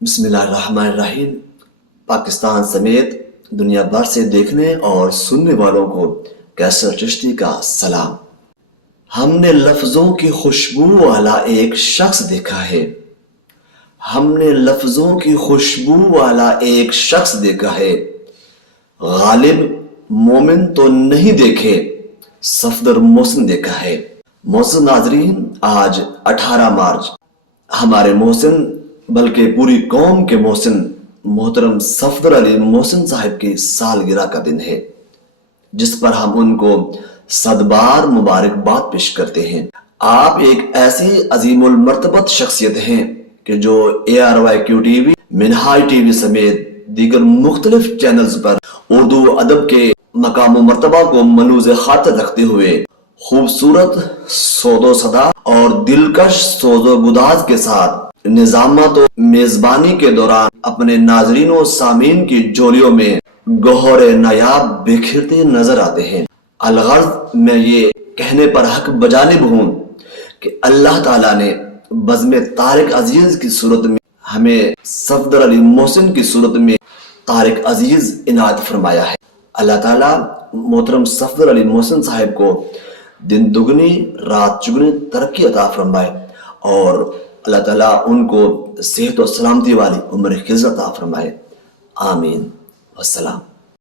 बिस्मिल्लाहिर्रहमानिर्रहीम। पाकिस्तान समेत दुनिया भर से देखने और सुनने वालों को कैसर चिश्ती का सलाम। हमने लफ्जों की खुशबू वाला एक शख्स देखा है। हमने लफ्जों की खुशबू वाला एक शख्स देखा है। गालिब मोमिन तो नहीं देखे, सफदर मोहसिन देखा है। मोहसिन नाजरीन, आज 18 मार्च हमारे मोहसिन बल्कि पूरी कौम के मोहसिन मोहतरम सफदर अली मोहसिन साहब की सालगिरह का दिन है, जिस पर हम उनको सदबार मुबारकबाद पेश करते हैं। आप एक ऐसी अजीमुल मर्तबत शख्सियत हैं कि जो ARYQ टीवी, मिनहाज टीवी समेत दीगर मुख्तलिफ चैनल्स पर उर्दू अदब के मकाम व मर्तबा को मलूज़ खातर रखते हुए खूबसूरत सोदो सदा और दिलकश सोजो गुदाज के साथ निजामत और मेजबानी के दौरान अपने नाजरीन और सामीन की जोलियों में गौहर नायाब बिखरते नजर आते हैं। अलगर्ज मैं ये कहने पर हक बजानिब हूँ कि अल्लाह ताला ने बज़्म तारिक अजीज की सूरत में हमें सफदर अली मोहसिन की सूरत में तारिक अजीज इनायत फरमाया है। अल्लाह ताला मोहतरम सफदर अली मोहसिन साहब को दिन दुगनी रात चुगनी तरक्की अता फरमाए और अल्लाह ताला उनको सेहत और सलामती वाली उम्र खिज़्ज़त अता फरमाए। आमीन। वस्सलाम।